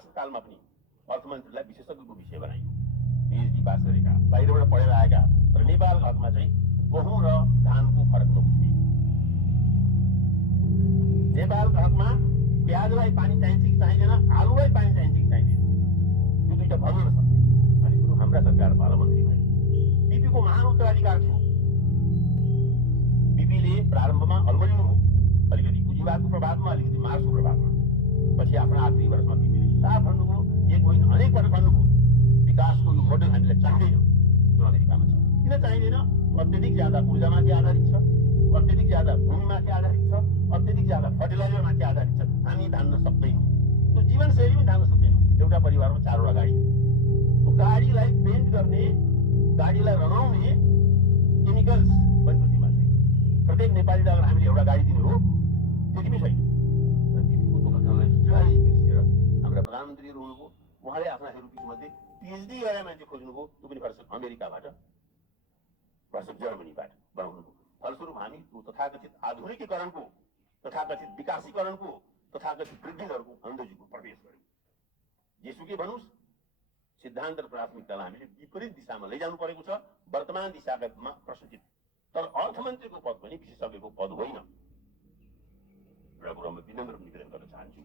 शासनकालमा पनि अर्थमन्त्रीलाई विशेषज्ञको विषय बनाइयो। पीएचडी पास गरेका, बाहिरबाट पढेर आएका, तर नेपालको हकमा चाहिँ गहुँ र धानको फरक नबुझ्ने, नेपालको हकमा प्याजलाई पानी चाहिन्छ कि चाहिँदैन, आलुलाई पानी चाहिन्छ कि चाहिँदैन, यो दुईटा भन्न नसक्ने मानिसहरू हाम्रा सरकार पार्लियामेन्ट्री भए। बिपीको महान उत्तराधिकार थियो। बिपीले प्रारम्भमा अल्मलिनु हो, अलिकति पुँजीवादको प्रभावमा, अलिकति मार्क्सको प्रभावमा। पछि आफ्नो आखिरी वर्षमा बिपीले साफ भन्नुभयो, एक होइन अनेक पटक भन्नुभयो, विकासको यो मोडल हामीलाई चाहिँदैन, जो अमेरिकामा छ। किन चाहिँदैन? अत्यधिक ज्यादा ऊर्जामाथि आधारित छ, अत्यधिक ज्यादा भूमिमाथि आधारित छ, अत्यधिक ज्यादा फर्टिलाइजरमाथि आधारित छ। हामी धान्न सक्दैनौँ, त्यो जीवनशैली पनि धान्न सक्दैनौँ। एउटा परिवारमा 4वटा गाडी, त्यो गाडीलाई पेन्ट गर्ने, गाडीलाई रमाउने केमिकल्स पनि पृथ्वीमा छैन। प्रत्येक नेपालीलाई अगर हामीले एउटा गाडी दिने हो त्यति पनि छैन। र बिपीको दुःखलाई बिर्सेर हाम्रा प्रधानमन्त्रीहरू हुनुभयो, उहाँले आफ्नाहरू बिचमध्ये पीएचडी गरेर मान्छे खोज्नुभयो, त्यो पनि भर्खर अमेरिकाबाट, भर्खर जर्मनीबाट बनाउनुभयो। फलस्वरूप हामी त्यो तथाकथित आधुनिकीकरणको, तथाकथित विकासीकरणको, तथाकथित वृद्धिदरको अन्धजीको प्रवेश गर्यौँ। जेसुकै भनोस्, सिद्धान्त र प्राथमिकतालाई हामीले विपरीत दिशामा लैजानु परेको छ। वर्तमान दिशामा प्रसूचित, तर अर्थमन्त्रीको पद पनि विशेषज्ञको पद होइन। एउटा कुरो म विनम्र निवेदन गर्न चाहन्छु,